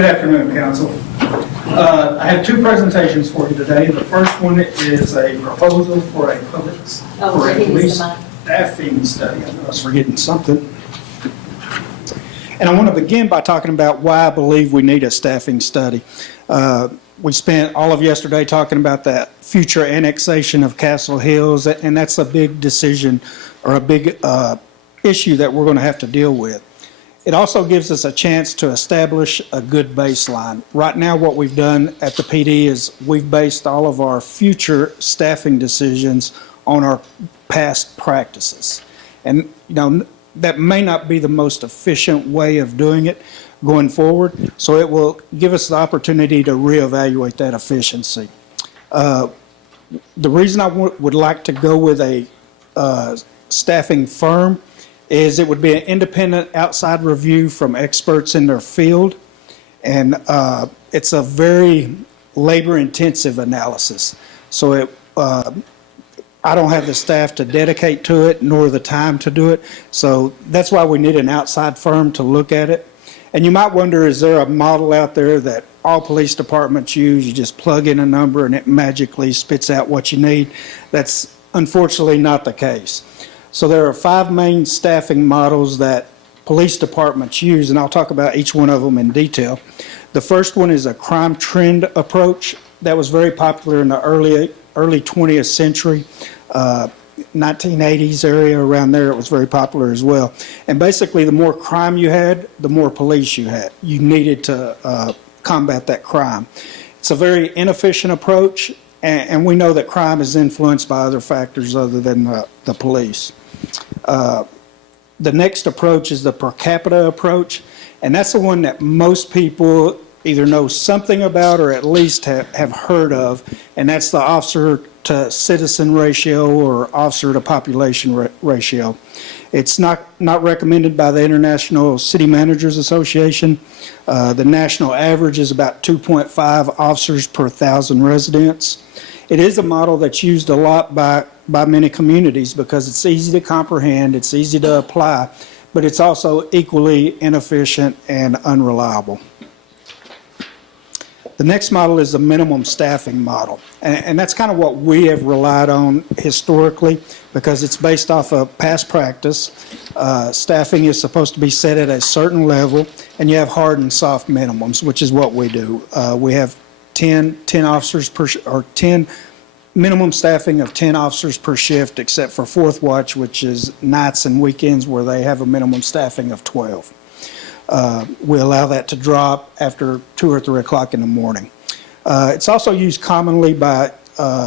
Good afternoon, Council. I have two presentations for you today. The first one is a proposal for a police staffing study. I know I was forgetting something. And I want to begin by talking about why I believe we need a staffing study. We spent all of yesterday talking about that future annexation of Castle Hills, and that's a big decision or a big issue that we're going to have to deal with. It also gives us a chance to establish a good baseline. Right now, what we've done at the PD is we've based all of our future staffing decisions on our past practices. And, you know, that may not be the most efficient way of doing it going forward, so it will give us the opportunity to reevaluate that efficiency. The reason I would like to go with a staffing firm is it would be an independent outside review from experts in their field, and it's a very labor-intensive analysis. So I don't have the staff to dedicate to it, nor the time to do it, so that's why we need an outside firm to look at it. And you might wonder, is there a model out there that all police departments use? You just plug in a number and it magically spits out what you need. That's unfortunately not the case. So there are 5 main staffing models that police departments use, and I'll talk about each one of them in detail. The first one is a crime trend approach that was very popular in the early 20th century, 1980s area, around there. It was very popular as well. And basically, the more crime you had, the more police you had. You needed to combat that crime. It's a very inefficient approach, and we know that crime is influenced by other factors other than the police. The next approach is the per capita approach, and that's the one that most people either know something about or at least have heard of, and that's the officer to citizen ratio or officer to population ratio. It's not recommended by the International City Managers Association. The national average is about 2.5 officers per 1,000 residents. It is a model that's used a lot by many communities because it's easy to comprehend, it's easy to apply, but it's also equally inefficient and unreliable. The next model is the minimum staffing model, and that's kind of what we have relied on historically because it's based off of past practice. Staffing is supposed to be set at a certain level, and you have hard and soft minimums, which is what we do. We have 10 officers per, or 10 minimum staffing of 10 officers per shift, except for Fourth Watch, which is nights and weekends where they have a minimum staffing of 12. We allow that to drop after 2 or 3 o'clock in the morning. It's also used commonly by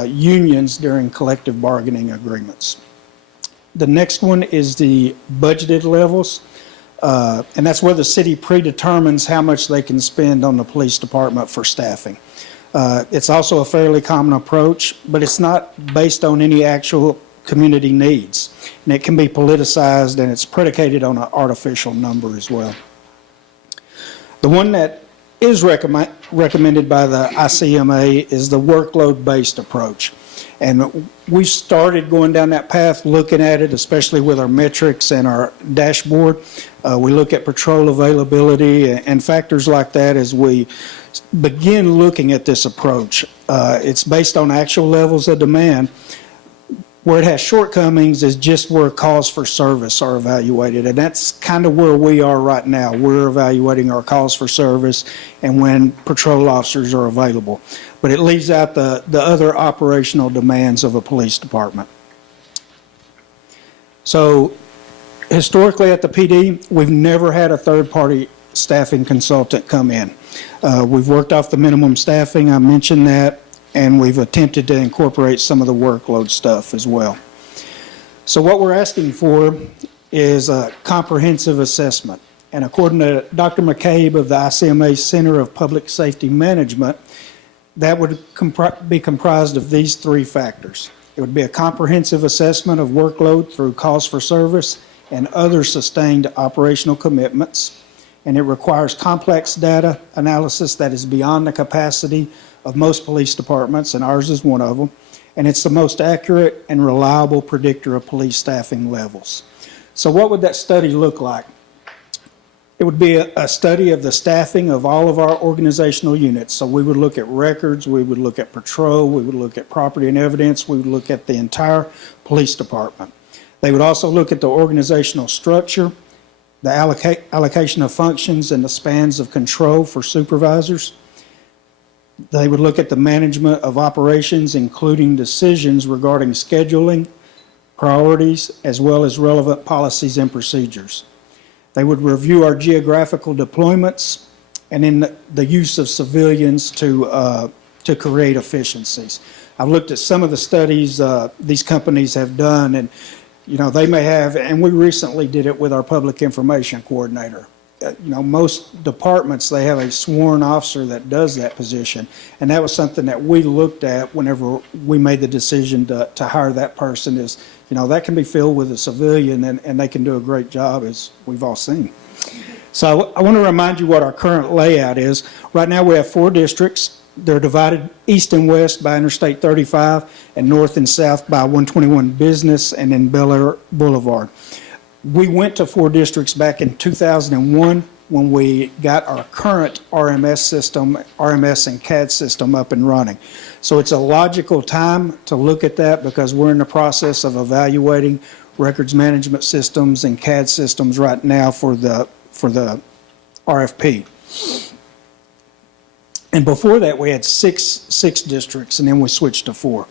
unions during collective bargaining agreements. The next one is the budgeted levels, and that's where the city predetermines how much they can spend on the police department for staffing. It's also a fairly common approach, but it's not based on any actual community needs, and it can be politicized, and it's predicated on an artificial number as well. The one that is recommended by the ICMA is the workload-based approach. And we started going down that path, looking at it, especially with our metrics and our dashboard. We look at patrol availability and factors like that as we begin looking at this approach. It's based on actual levels of demand. Where it has shortcomings is just where calls for service are evaluated, and that's kind of where we are right now. We're evaluating our calls for service and when patrol officers are available. But it leaves out the other operational demands of a police department. So historically at the PD, we've never had a third-party staffing consultant come in. We've worked off the minimum staffing, I mentioned that, and we've attempted to incorporate some of the workload stuff as well. So what we're asking for is a comprehensive assessment. And according to Dr. McCabe of the ICMA Center of Public Safety Management, that would be comprised of these 3 factors. It would be a comprehensive assessment of workload through calls for service and other sustained operational commitments. And it requires complex data analysis that is beyond the capacity of most police departments, and ours is one of them, and it's the most accurate and reliable predictor of police staffing levels. So what would that study look like? It would be a study of the staffing of all of our organizational units. So we would look at records, we would look at patrol, we would look at property and evidence, we would look at the entire police department. They would also look at the organizational structure, the allocation of functions, and the spans of control for supervisors. They would look at the management of operations, including decisions regarding scheduling, priorities, as well as relevant policies and procedures. They would review our geographical deployments and in the use of civilians to create efficiencies. I've looked at some of the studies these companies have done, and they may have, and we recently did it with our public information coordinator. Most departments, they have a sworn officer that does that position, and that was something that we looked at whenever we made the decision to hire that person. Is that can be filled with a civilian, and they can do a great job, as we've all seen. So I want to remind you what our current layout is. Right now we have 4 districts. They're divided east and west by Interstate 35 and north and south by 121 Business and then Bel Air Boulevard. We went to 4 districts back in 2001 when we got our current RMS system, RMS and CAD system up and running. So it's a logical time to look at that because we're in the process of evaluating records management systems and CAD systems right now for the RFP. And before that, we had six districts, and then we switched to 4.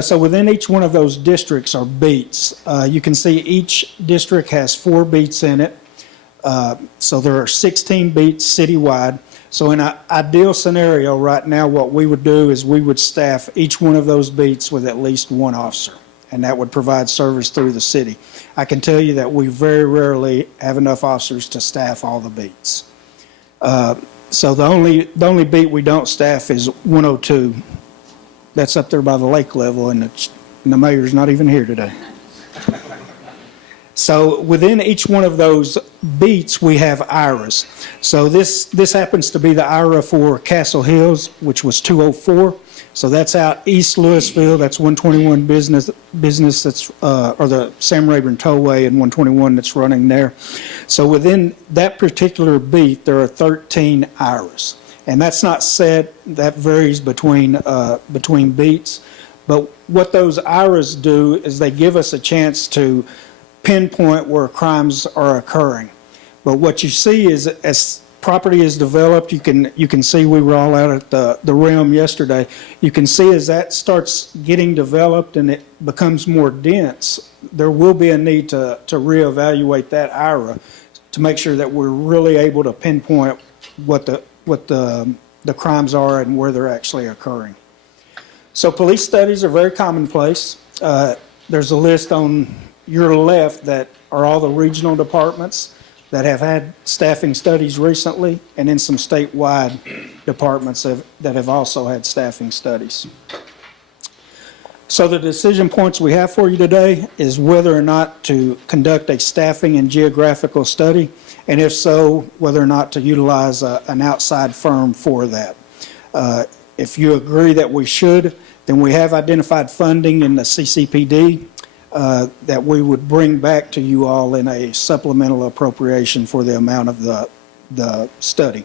So within each one of those districts are beats. You can see each district has 4 beats in it. So there are 16 beats citywide. So in an ideal scenario right now, what we would do is we would staff each one of those beats with at least 1 officer, and that would provide service through the city. I can tell you that we very rarely have enough officers to staff all the beats. So the only beat we don't staff is 102. That's up there by the lake level, and the mayor's not even here today. So within each one of those beats, we have IRAs. So this happens to be the IRA for Castle Hills, which was 204. So that's out East Louisville. That's 121 business that's or the Sam Rayburn Tollway and 121 that's running there. So within that particular beat, there are 13 IRAs, and that's not set. That varies between beats. But what those IRAs do is they give us a chance to pinpoint where crimes are occurring. But what you see is as property is developed, you can see we were all out at the Realm yesterday. You can see as that starts getting developed and it becomes more dense, there will be a need to reevaluate that IRA to make sure that we're really able to pinpoint what the crimes are and where they're actually occurring. So police studies are very commonplace. There's a list on your left that are all the regional departments that have had staffing studies recently, and then some statewide departments that have also had staffing studies. So the decision points we have for you today is whether or not to conduct a staffing and geographical study, and if so, whether or not to utilize an outside firm for that. If you agree that we should, then we have identified funding in the CCPD that we would bring back to you all in a supplemental appropriation for the amount of the study.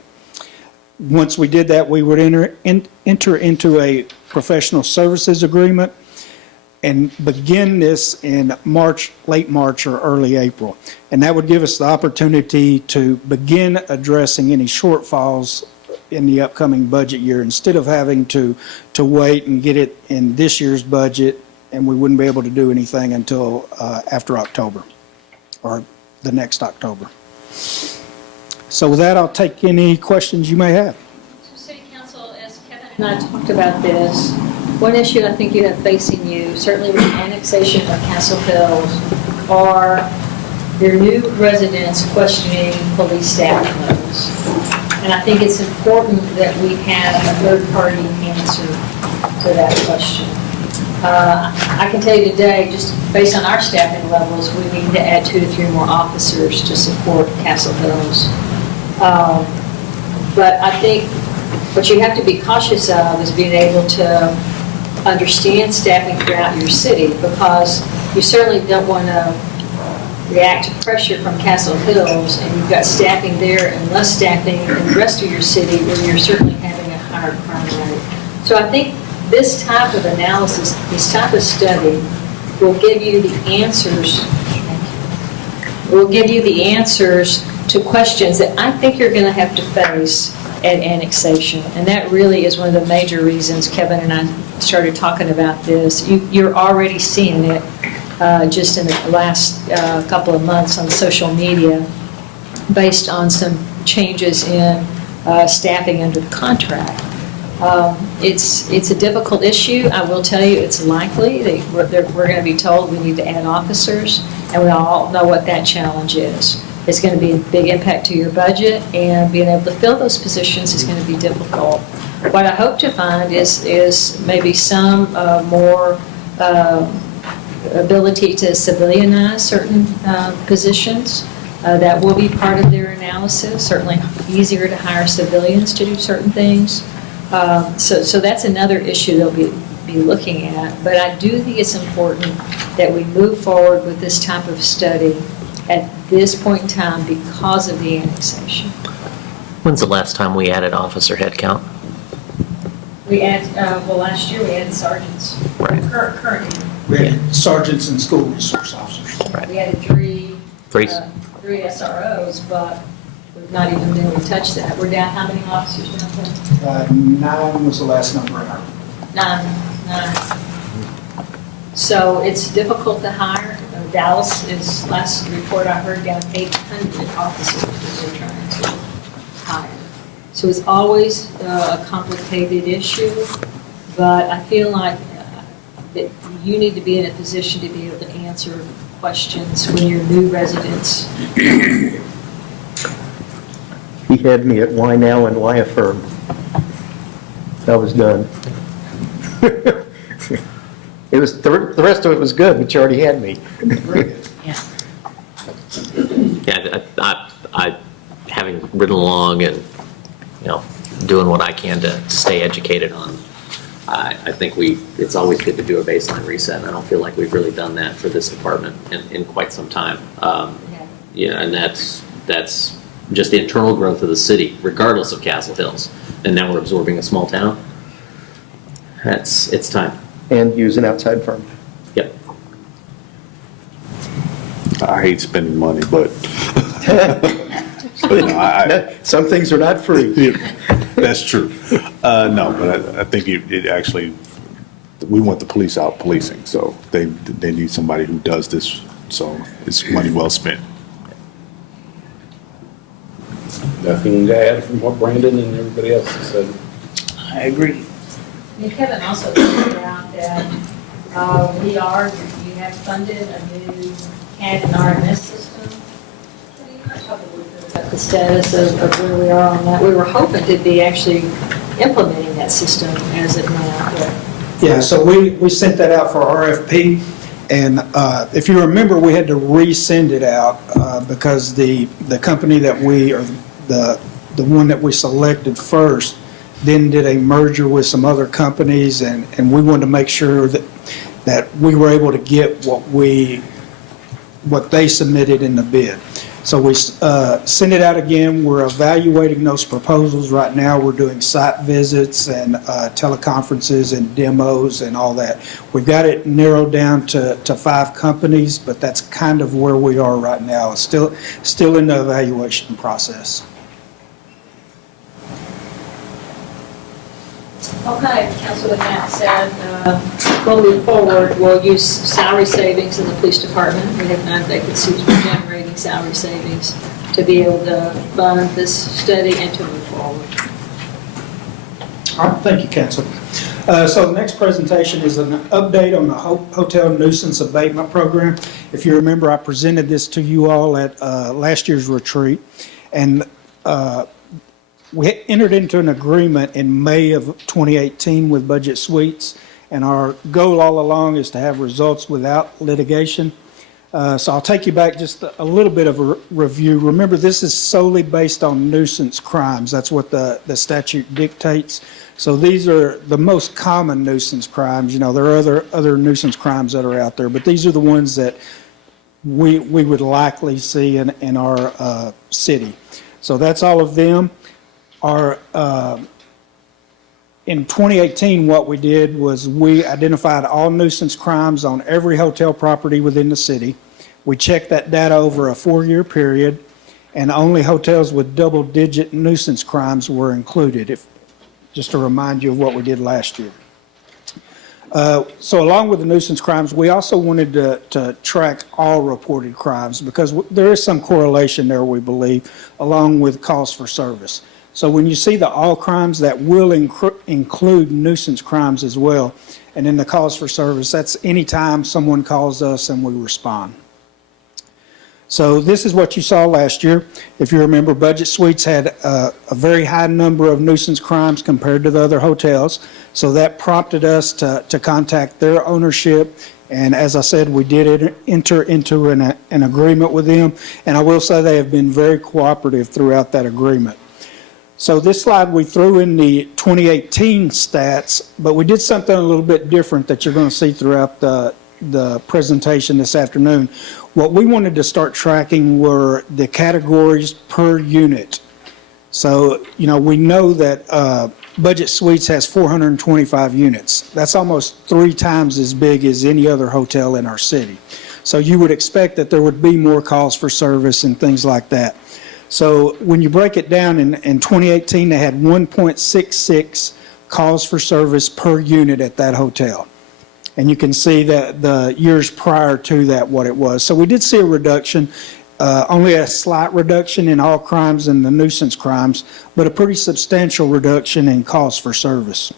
Once we did that, we would enter into a professional services agreement and begin this in March, late March or early April. And that would give us the opportunity to begin addressing any shortfalls in the upcoming budget year instead of having to wait and get it in this year's budget, and we wouldn't be able to do anything until after October or the next October. So with that, I'll take any questions you may have. So City Council, as Kevin and I talked about this, one issue I think you have facing you, certainly with the annexation of Castle Hills, are your new residents questioning police staffing levels. And I think it's important that we have a third-party answer to that question. I can tell you today, just based on our staffing levels, we need to add 2 to 3 more officers to support Castle Hills. But I think what you have to be cautious of is being able to understand staffing throughout your city, because you certainly don't want to react to pressure from Castle Hills, and you've got staffing there and less staffing in the rest of your city, then you're certainly having a higher crime rate. So I think this type of analysis, this type of study will give you the answers, to questions that I think you're going to have to face at annexation. And that really is one of the major reasons Kevin and I started talking about this. You're already seeing it just in the last couple of months on social media based on some changes in staffing under the contract. It's a difficult issue. I will tell you it's likely that we're going to be told we need to add officers, and we all know what that challenge is. It's going to be a big impact to your budget, and being able to fill those positions is going to be difficult. What I hope to find is maybe some more ability to civilianize certain positions. That will be part of their analysis. Certainly easier to hire civilians to do certain things. So that's another issue they'll be looking at. But I do think it's important that we move forward with this type of study at this point in time because of the annexation. When's the last time we added officer headcount? We add, last year we added sergeants. Right. Currently, We had sergeants and school resource officers. Right. we added three SROs, but we've not even really touched that. We're down how many officers now? 9 was the last number I heard. Nine. So it's difficult to hire. Dallas is, last report I heard, down 800 officers that they're trying to hire. So it's always a complicated issue, but I feel like that you need to be in a position to be able to answer questions when you're new residents. He had me at why now and why affirm. I was done. It was the rest of it was good, but you already had me. Yeah, I having ridden along and, doing what I can to stay educated on, I think it's always good to do a baseline reset, and I don't feel like we've really done that for this department in quite some time. And that's just the internal growth of the city, regardless of Castle Hills. And now we're absorbing a small town. It's time. And use an outside firm. Yep. I hate spending money, but Some things are not free. yeah, that's true. No, but I think it actually, we want the police out policing, so they need somebody who does this, so it's money well spent. Nothing to add from what Brandon and everybody else has said. I agree. Kevin also pointed out that you have funded a new CAD and RMS system. Can you talk a little bit about the status of where we are on that? We were hoping to be actually implementing that system as of now. But Yeah, so we sent that out for RFP, and if you remember, we had to resend it out because the company that the one that we selected first then did a merger with some other companies, and we wanted to make sure that we were able to get what they submitted in the bid. So we sent it out again. We're evaluating those proposals right now. We're doing site visits and teleconferences and demos and all that. We've got it narrowed down to 5 companies, but that's kind of where we are right now. It's still in the evaluation process. Okay, Councilman Matt said, moving forward, we'll use salary savings in the police department. We have 9 vacancies. We're generating salary savings to be able to fund this study and to move forward. All right, thank you, Council. So the next presentation is an update on the hotel nuisance abatement program. If you remember, I presented this to you all at last year's retreat, and we entered into an agreement in May of 2018 with Budget Suites, and our goal all along is to have results without litigation. So I'll take you back just a little bit of a review. Remember, this is solely based on nuisance crimes. That's what the statute dictates. So these are the most common nuisance crimes. There are other nuisance crimes that are out there, but these are the ones that we would likely see in our city. So that's all of them. Our in 2018, what we did was we identified all nuisance crimes on every hotel property within the city. We checked that data over a 4-year period, and only hotels with double-digit nuisance crimes were included, just to remind you of what we did last year. So along with the nuisance crimes, we also wanted to track all reported crimes because there is some correlation there, we believe, along with calls for service. So when you see the all crimes, that will include nuisance crimes as well. And in the calls for service, that's any time someone calls us and we respond. So this is what you saw last year. If you remember, Budget Suites had a very high number of nuisance crimes compared to the other hotels. So that prompted us to contact their ownership. And as I said, we did enter into an agreement with them. And I will say they have been very cooperative throughout that agreement. So this slide we threw in the 2018 stats, but we did something a little bit different that you're going to see throughout the presentation this afternoon. What we wanted to start tracking were the categories per unit. So, you know, we know that Budget Suites has 425 units. That's almost 3 times as big as any other hotel in our city. So you would expect that there would be more calls for service and things like that. So when you break it down, in 2018, they had 1.66 calls for service per unit at that hotel. And you can see that the years prior to that, what it was. So we did see a reduction, only a slight reduction in all crimes and the nuisance crimes, but a pretty substantial reduction in calls for service.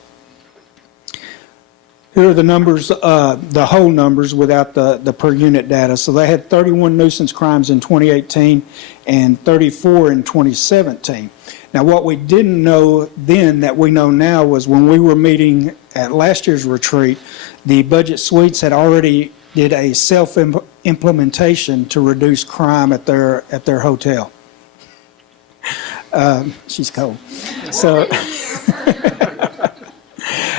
Here are the numbers, the whole numbers without the per unit data. So they had 31 nuisance crimes in 2018 and 34 in 2017. Now, what we didn't know then that we know now was when we were meeting at last year's retreat, the Budget Suites had already did a self-implementation to reduce crime at their hotel. She's cold.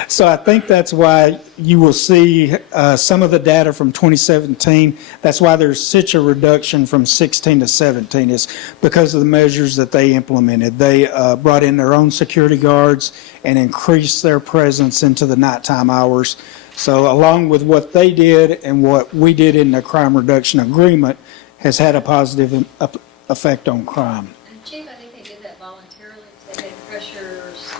So I think that's why you will see some of the data from 2017. That's why there's such a reduction from 16 to 17 is because of the measures that they implemented. They brought in their own security guards and increased their presence into the nighttime hours. So along with what they did and what we did in the crime reduction agreement has had a positive effect on crime. And Chief, I think they did that voluntarily because they had pressures.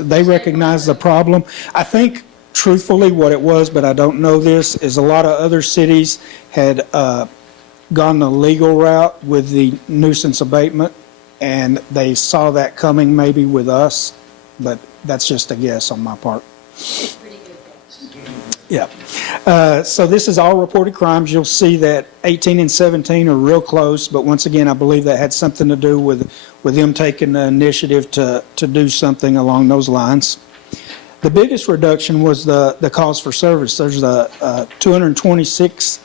They recognize the problem. I think truthfully what it was, but I don't know this, is a lot of other cities had gone the legal route with the nuisance abatement, and they saw that coming maybe with us, but that's just a guess on my part. Pretty good guess. Yeah. So this is all reported crimes. You'll see that 18 and 17 are real close, but once again, I believe that had something to do with them taking the initiative to do something along those lines. The biggest reduction was the calls for service. There's a 226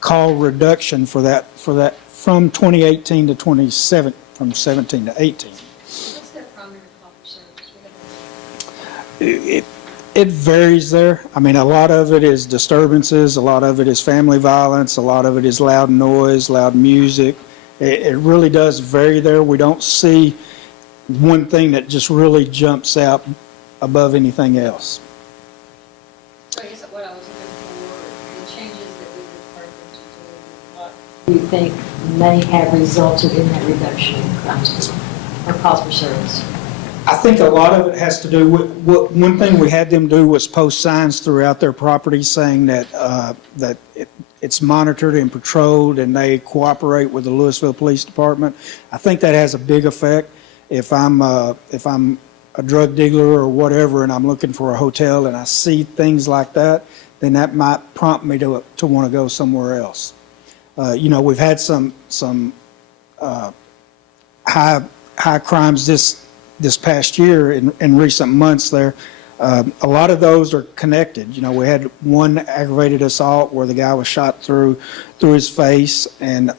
call reduction for that from 2018 to 27, from 17 to 18. What's their primary call for service? It varies there. I mean, a lot of it is disturbances, a lot of it is family violence, a lot of it is loud noise, loud music. It really does vary there. We don't see one thing that just really jumps out above anything else. So I guess what I was looking for, the changes that we required them to do, what do you think may have resulted in that reduction in crimes or calls for service? I think a lot of it has to do with, one thing we had them do was post signs throughout their property saying that it's monitored and patrolled and they cooperate with the Louisville Police Department. I think that has a big effect. If I'm a drug dealer or whatever and I'm looking for a hotel and I see things like that, then that might prompt me to want to go somewhere else. We've had some high crimes this past year in recent months there. A lot of those are connected. We had one aggravated assault where the guy was shot through his face and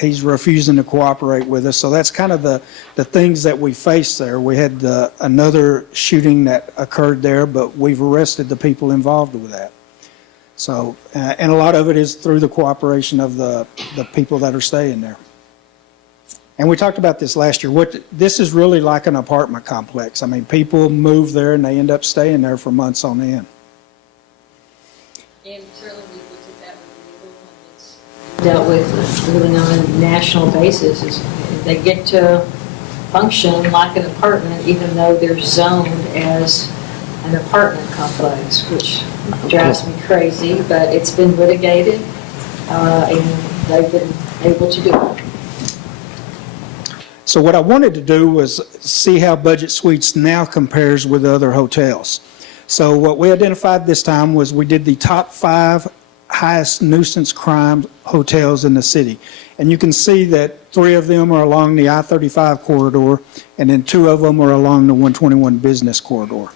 he's refusing to cooperate with us. So that's kind of the things that we face there. We had another shooting that occurred there, but we've arrested the people involved with that. So, and a lot of it is through the cooperation of the people that are staying there. And we talked about this last year. This is really like an apartment complex. I mean, people move there and they end up staying there for months on end. And certainly we looked at that with legal and it's dealt with really on a national basis. They get to function like an apartment even though they're zoned as an apartment complex, which drives me crazy, but it's been litigated and they've been able to do it. So what I wanted to do was see how Budget Suites now compares with other hotels. So what we identified this time was we did the top 5 highest nuisance crime hotels in the city. And you can see that 3 of them are along the I-35 corridor, and then 2 of them are along the 121 business corridor.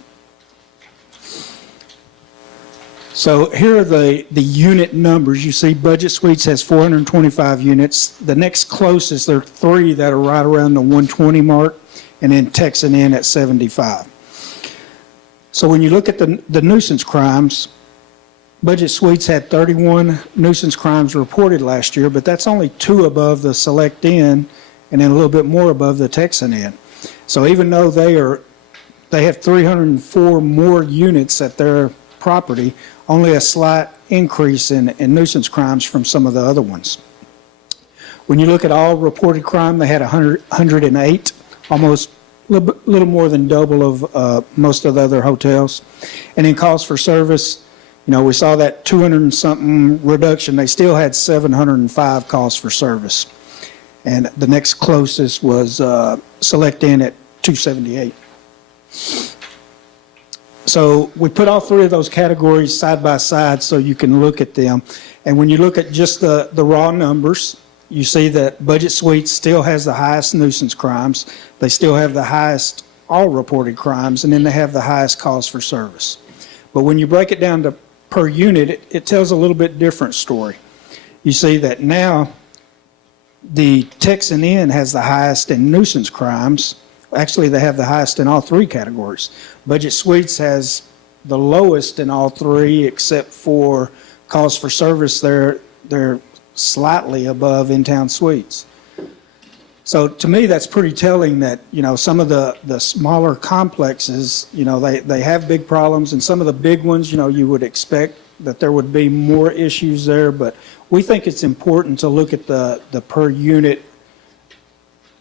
So here are the unit numbers. You see Budget Suites has 425 units. The next closest, there are 3 that are right around the 120 mark, and then Texan Inn at 75. So when you look at the nuisance crimes, Budget Suites had 31 nuisance crimes reported last year, but that's only 2 above the Select Inn and then a little bit more above the Texan Inn. So even though they have 304 more units at their property, only a slight increase in nuisance crimes from some of the other ones. When you look at all reported crime, they had 108, almost a little more than double of most of the other hotels. And in calls for service, you know, we saw that 200 and something reduction. They still had 705 calls for service. And the next closest was Select Inn at 278. So we put all 3 of those categories side by side so you can look at them. And when you look at just the raw numbers, you see that Budget Suites still has the highest nuisance crimes. They still have the highest all reported crimes, and then they have the highest calls for service. But when you break it down to per unit, it tells a little bit different story. You see that now the Texan Inn has the highest in nuisance crimes. Actually, they have the highest in all 3 categories. Budget Suites has the lowest in all 3, except for calls for service. They're slightly above in-town suites. So to me, that's pretty telling that, you know, some of the smaller complexes, you know, they have big problems, and some of the big ones, you know, you would expect that there would be more issues there, but we think it's important to look at the per unit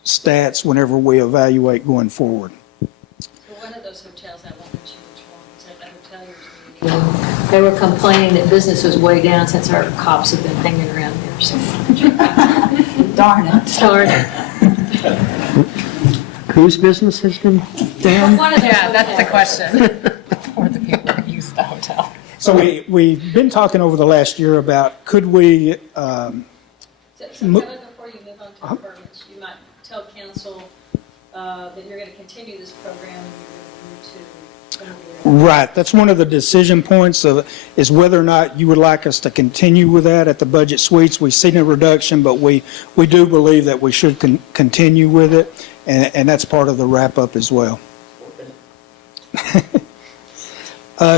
stats whenever we evaluate going forward. For one of those hotels, I won't mention which one, was at the hoteliers meeting. They were complaining that business was way down since our cops have been hanging around there so much. Darn it. Darn it. Whose business has been down? One of those Yeah, that's the hotels. question. Or the people who use the hotel. So we've been talking over the last year about could we, So Kevin, before you move on to departments, you might tell council that you're going to continue this program and you're going to move to. right, that's one of the decision points is whether or not you would like us to continue with that at the Budget Suites. We've seen a reduction, but we do believe that we should continue with it, and that's part of the wrap-up as well.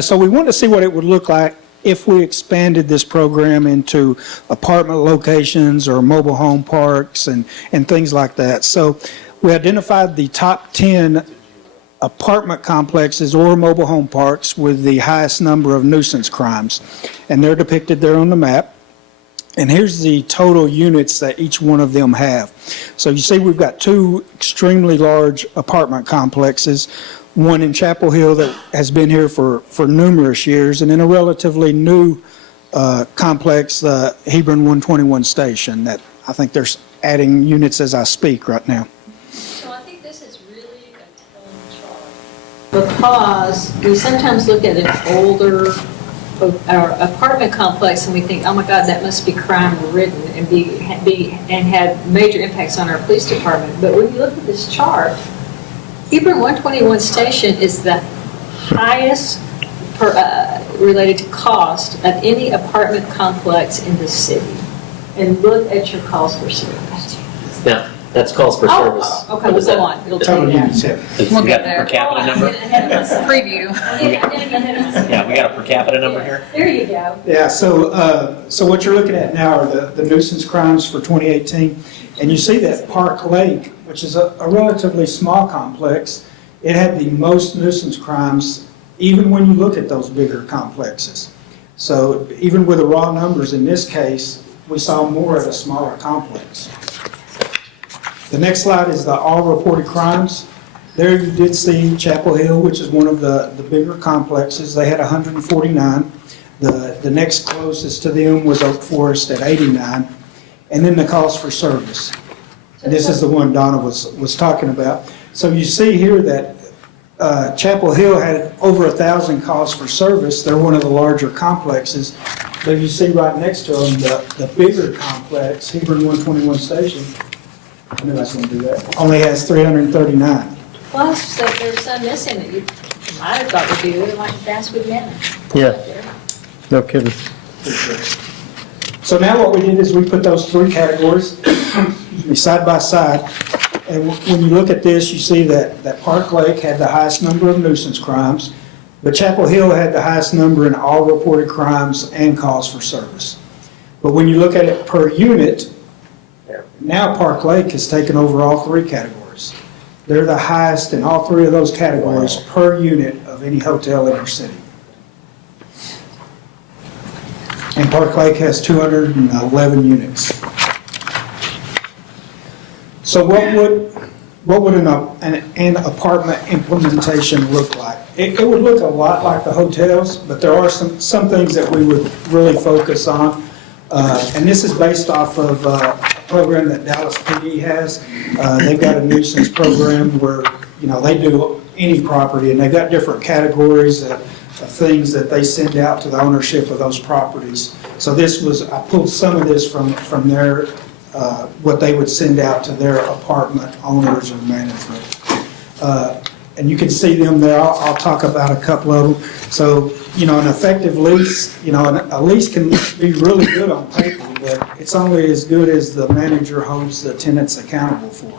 So we want to see what it would look like if we expanded this program into apartment locations or mobile home parks and things like that. So we identified the top 10 apartment complexes or mobile home parks with the highest number of nuisance crimes. And they're depicted there on the map. And here's the total units that each one of them have. So you see we've got 2 extremely large apartment complexes, one in Chapel Hill that has been here for numerous years, and then a relatively new complex, the Hebron 121 station, that I think they're adding units as I speak right now. So I think this is really a telling chart because we sometimes look at an older apartment complex and we think, oh my God, that must be crime-ridden and had major impacts on our police department. But when you look at this chart, Hebron 121 station is the highest related to cost of any apartment complex in the city. And look at your calls for service. Now, That's calls for service. Oh, okay, What was go that? on. It'll Total take you units, yeah. We'll We get got the per there. capita number? Preview. Yeah, we got a per capita number here? There you go. Yeah, so what you're looking at now are the nuisance crimes for 2018. And you see that Park Lake, which is a relatively small complex, it had the most nuisance crimes, even when you look at those bigger complexes. So even with the raw numbers in this case, we saw more at a smaller complex. The next slide is the all reported crimes. There you did see Chapel Hill, which is one of the bigger complexes. They had 149. The next closest to them was Oak Forest at 89. And then the calls for service. This is the one Donna was talking about. So you see here that Chapel Hill had over 1,000 calls for service. They're one of the larger complexes. But you see right next to them, the bigger complex, Hebron 121 Station, I knew I was going to do that, only has 339. Plus, there's some missing that you might have thought would be good, like Basswood Manor. Yeah, no kidding. So now what we did is we put those three categories side by side. And when you look at this, you see that Park Lake had the highest number of nuisance crimes, but Chapel Hill had the highest number in all reported crimes and calls for service. But when you look at it per unit, now Park Lake has taken over all three categories. They're the highest in all three of those categories per unit of any hotel in our city. And Park Lake has 211 units. So what would an apartment implementation look like? It would look a lot like the hotels, but there are some things that we would really focus on. And this is based off of a program that Dallas PD has. They've got a nuisance program where, they do any property, and they've got different categories of things that they send out to the ownership of those properties. So I pulled some of this from their, what they would send out to their apartment owners or management. And you can see them there. I'll talk about a couple of them. So, an effective lease, a lease can be really good on paper, but it's only as good as the manager holds the tenants accountable for.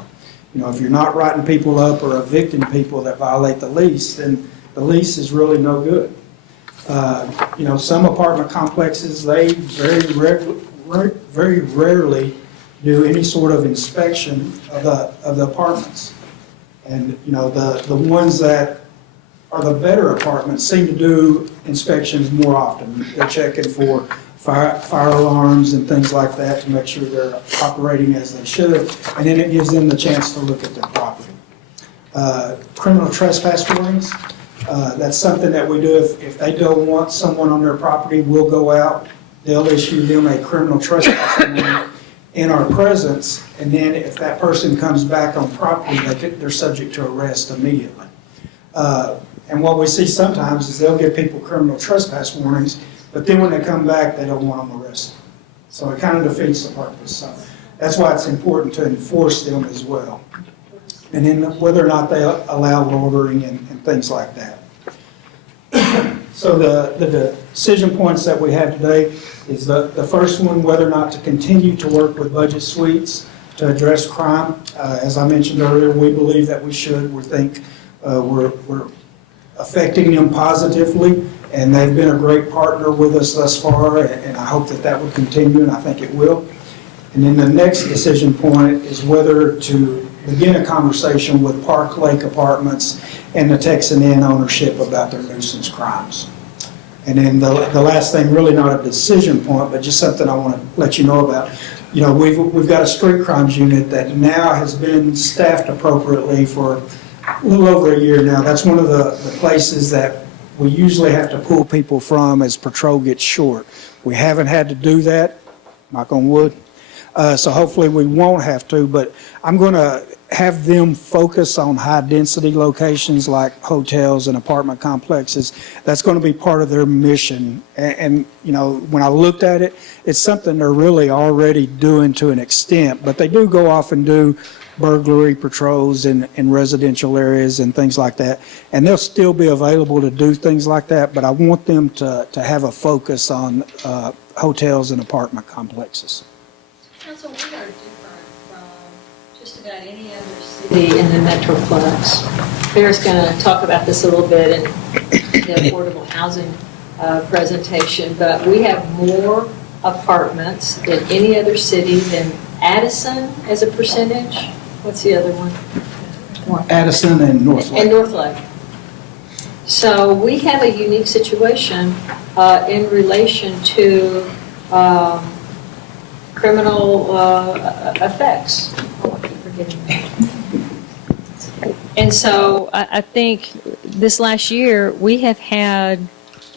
If you're not writing people up or evicting people that violate the lease, then the lease is really no good. Some apartment complexes, they very rarely do any sort of inspection of the apartments. And, the ones that are the better apartments seem to do inspections more often. They're checking for fire alarms and things like that to make sure they're operating as they should, and then it gives them the chance to look at their property. Criminal trespass warnings, that's something that we do. If they don't want someone on their property, we'll go out, they'll issue them a criminal trespass warning in our presence, and then if that person comes back on property, they're subject to arrest immediately. And what we see sometimes is they'll give people criminal trespass warnings, but then when they come back, they don't want them arrested. So it kind of defeats the purpose. So that's why it's important to enforce them as well. And then whether or not they allow loitering and things like that. So the decision points that we have today is the first one, whether or not to continue to work with Budget Suites to address crime. As I mentioned earlier, we believe that we should. We think we're affecting them positively, and they've been a great partner with us thus far, and I hope that would continue, and I think it will. And then the next decision point is whether to begin a conversation with Park Lake Apartments and the Texan Inn ownership about their nuisance crimes. And then the last thing, really not a decision point, but just something I want to let you know about. We've got a street crimes unit that now has been staffed appropriately for a little over a year now. That's one of the places that we usually have to pull people from as patrol gets short. We haven't had to do that, knock on wood. So hopefully we won't have to, but I'm going to have them focus on high-density locations like hotels and apartment complexes. That's going to be part of their mission. And when I looked at it, it's something they're really already doing to an extent, but they do go off and do burglary patrols in residential areas and things like that. And they'll still be available to do things like that, but I want them to have a focus on hotels and apartment complexes. Council, we are different from just about any other city in the Metroplex. Bear's going to talk about this a little bit in the affordable housing presentation, but we have more apartments than any other city than Addison as a percentage. What's the other one? Addison and North And Lake. North Lake. So we have a unique situation in relation to criminal effects. Oh, I keep forgetting that. And so I think this last year, we have had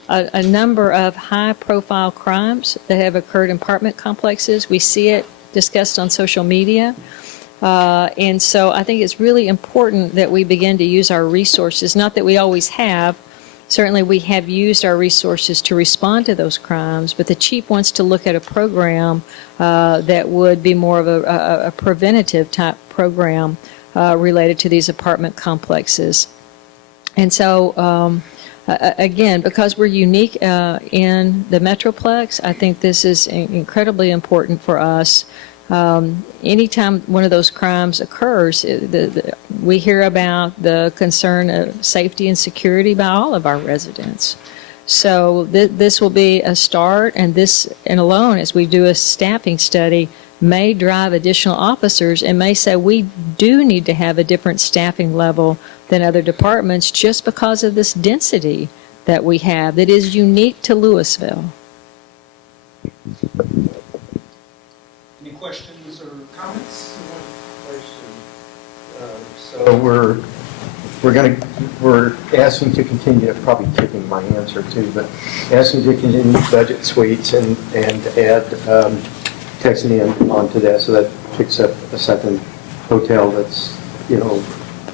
a number of high-profile crimes that have occurred in apartment complexes. We see it discussed on social media. And so I think it's really important that we begin to use our resources, not that we always have. Certainly we have used our resources to respond to those crimes, but the chief wants to look at a program that would be more of a preventative type program related to these apartment complexes. And so, again, because we're unique in the Metroplex, I think this is incredibly important for us. Anytime one of those crimes occurs, we hear about the concern of safety and security by all of our residents. So this will be a start, and this and alone, as we do a staffing study, may drive additional officers and may say we do need to have a different staffing level than other departments just because of this density that we have that is unique to Louisville. Any questions or comments? So we're asking to continue, probably taking my answer too, but asking to continue budget suites and add Texan Inn onto that, so that picks up a second hotel that's,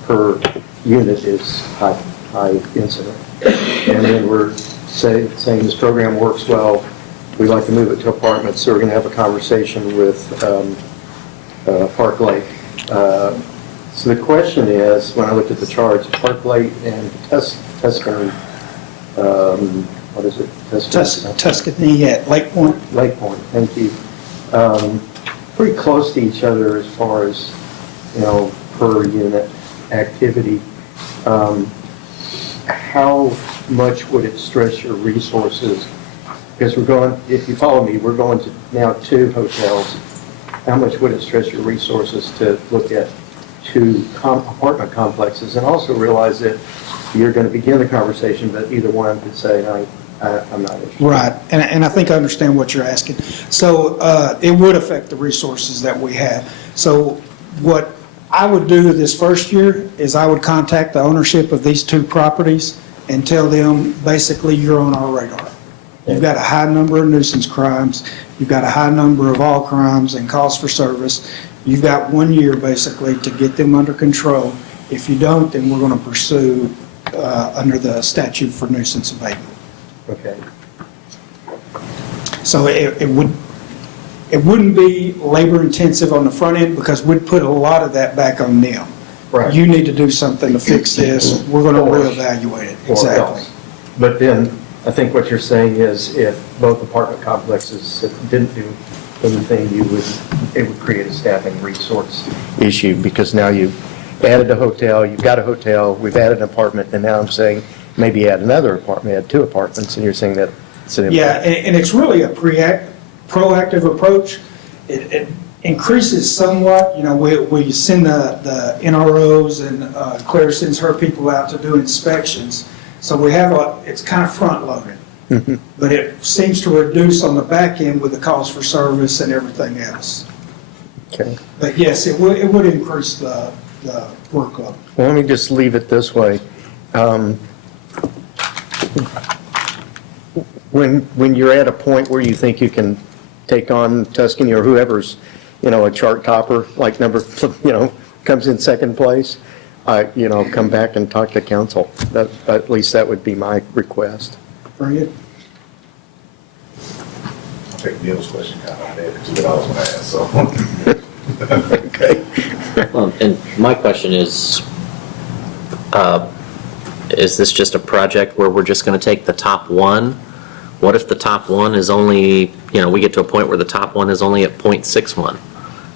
per unit is high incident. And then we're saying this program works well, we'd like to move it to apartments, so we're going to have a conversation with Park Lake. So the question is, when I looked at the charts, Park Lake and Tuscany, what is it? Tuscany at Lake Point. Lake Point, thank you. Pretty close to each other as far as, per unit activity. How much would it stress your resources? Because if you follow me, we're going to now 2 hotels. How much would it stress your resources to look at 2 apartment complexes, and also realize that you're going to begin the conversation, but either one could say, I'm not interested. Right, and I think I understand what you're asking. So it would affect the resources that we have. So what I would do this first year is I would contact the ownership of these 2 properties and tell them, basically, you're on our radar. You've got a high number of nuisance crimes, you've got a high number of all crimes and calls for service. You've got 1 year, basically, to get them under control. If you don't, then we're going to pursue under the statute for nuisance abatement. Okay. So it wouldn't be labor intensive on the front end because we'd put a lot of that back on them. Right. You need to do something to fix this. We're going to reevaluate it. Or Exactly. else. But then, I think what you're saying is if both apartment complexes didn't do anything, it would create a staffing resource issue, because now you've added a hotel, you've got a hotel, we've added an apartment, and now I'm saying maybe add another apartment, add 2 apartments, and you're saying that it's an Yeah, and it's really a proactive approach. It increases somewhat, we send the NROs and Claire sends her people out to do inspections. So we have it's kind of front loaded. But it seems to reduce on the back end with the calls for service and everything else. Okay. But yes, it would increase the workload. Well, let me just leave it this way. When you're at a point where you think you can take on Tuscany or whoever's, a chart topper, like comes in second place, come back and talk to council. At least that would be my request. Bring it. I'll take Neil's question out of there, because what I was going to ask, so. Okay. And my question is this just a project where we're just going to take the top 1? What if the top 1 is only, we get to a point where the top 1 is only at 0.61?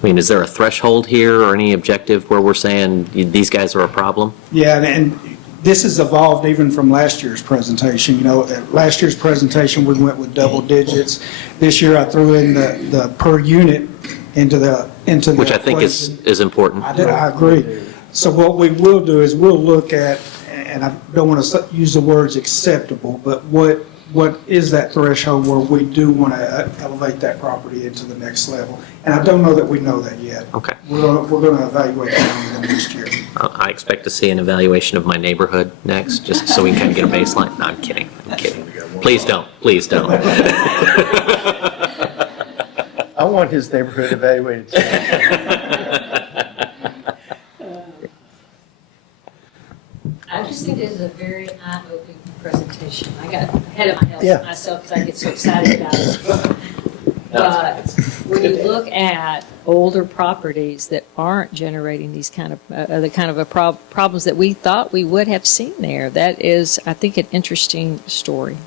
mean, is there a threshold here or any objective where we're saying these guys are a problem? Yeah, and this has evolved even from last year's presentation. You know, at last year's presentation, we went with double digits. This year, I threw in the per unit into the Which I think equation. is important. I agree. So what we will do is we'll look at, and I don't want to use the words acceptable, but what is that threshold where we do want to elevate that property into the next level? And I don't know that we know that yet. Okay. We're going to evaluate that in the next year. I expect to see an evaluation of my neighborhood next, just so we can kind of get a baseline. No, I'm kidding. I'm kidding. Please don't. Please don't. I want his neighborhood evaluated too. I just think this is a very eye-opening presentation. I got ahead of Yeah. myself because I get so excited about it. But when you look at older properties that aren't generating these kind of, problems that we thought we would have seen there, that is, I think, an interesting story.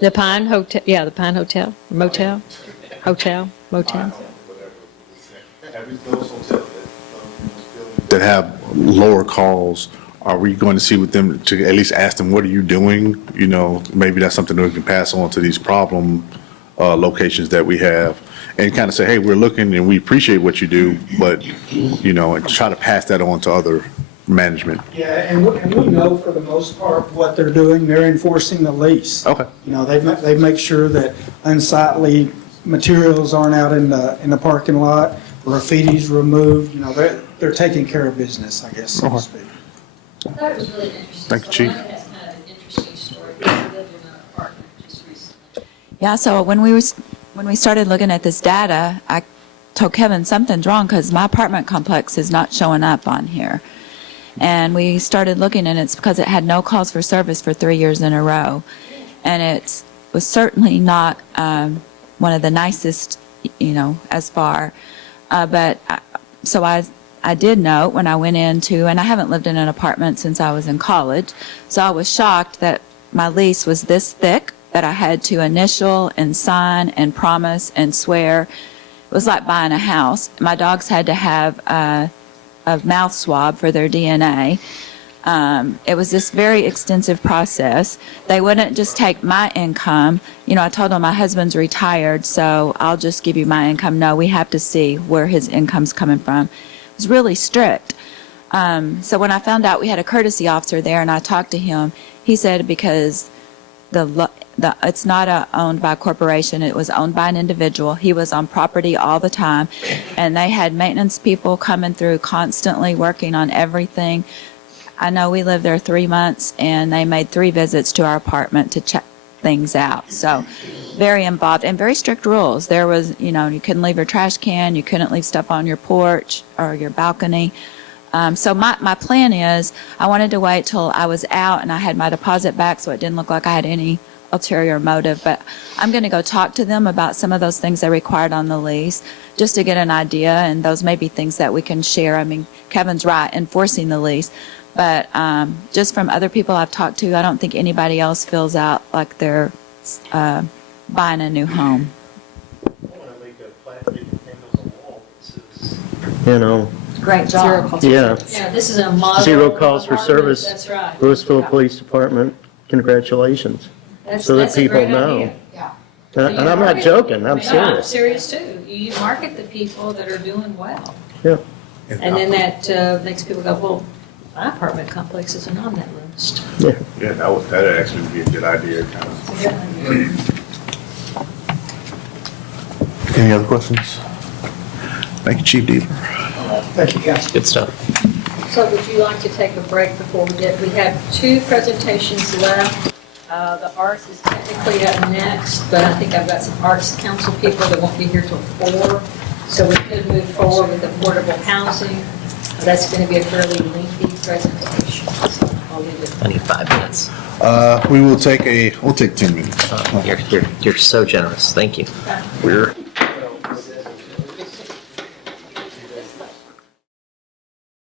The Pine Hotel, the Pine Hotel, motel. That have lower calls, are we going to see with them to at least ask them, what are you doing? You know, maybe that's something that we can pass on to these problem locations that we have, and kind of say, hey, we're looking and we appreciate what you do, but, you know, and try to pass that on to other management. Yeah, and we know for the most part what they're doing. They're enforcing the lease. Okay. You know, they make sure that unsightly materials aren't out in the parking lot, graffiti's removed. You know, they're taking care of business, I guess, so to speak. I thought it was really interesting. Thank you, Chief. So that's kind of an interesting story. I lived in an apartment just recently. Yeah, so when we started looking at this data, I told Kevin something's wrong because my apartment complex is not showing up on here. And we started looking, and it's because it had no calls for service for 3 years in a row. And it was certainly not one of the nicest, you know, as far. So I did note when I went into, and I haven't lived in an apartment since I was in college, so I was shocked that my lease was this thick, that I had to initial and sign and promise and swear. It was like buying a house. My dogs had to have a mouth swab for their DNA. It was this very extensive process. They wouldn't just take my income. You know, I told them my husband's retired, so I'll just give you my income. No, we have to see where his income's coming from. It was really strict. So when I found out we had a courtesy officer there and I talked to him, he said because it's not owned by a corporation, it was owned by an individual. He was on property all the time, and they had maintenance people coming through constantly working on everything. I know we lived there 3 months, and they made 3 visits to our apartment to check things out. So very involved and very strict rules. There was, you know, you couldn't leave your trash can, you couldn't leave stuff on your porch or your balcony. So my plan is I wanted to wait till I was out and I had my deposit back so it didn't look like I had any ulterior motive. But I'm going to go talk to them about some of those things they required on the lease just to get an idea, and those may be things that we can share. I mean, Kevin's right, enforcing the lease. But just from other people I've talked to, I don't think anybody else feels out like they're buying a new home. You know, Great job. yeah. Yeah, this is a model. Zero calls for apartment. service. That's right. Louisville Police Department, congratulations. That's- so that that's a people great know. idea. And I'm not joking, I'm No, serious. serious too. You market the people that are doing well. Yeah. And then that makes people go, well, my apartment complex isn't on that list. Yeah. Yeah, that'd actually be a good idea, kind of. Any other questions? Thank you, Chief Deaver. Thank you, guys. Good stuff. So would you like to take a break before we have 2 presentations left. The arts is technically up next, but I think I've got some arts council people that won't be here till 4. So we could move forward with affordable housing. That's going to be a fairly lengthy presentation. So I'll leave it. I need 5 minutes. We'll take 10 minutes. You're so generous. Thank you. We're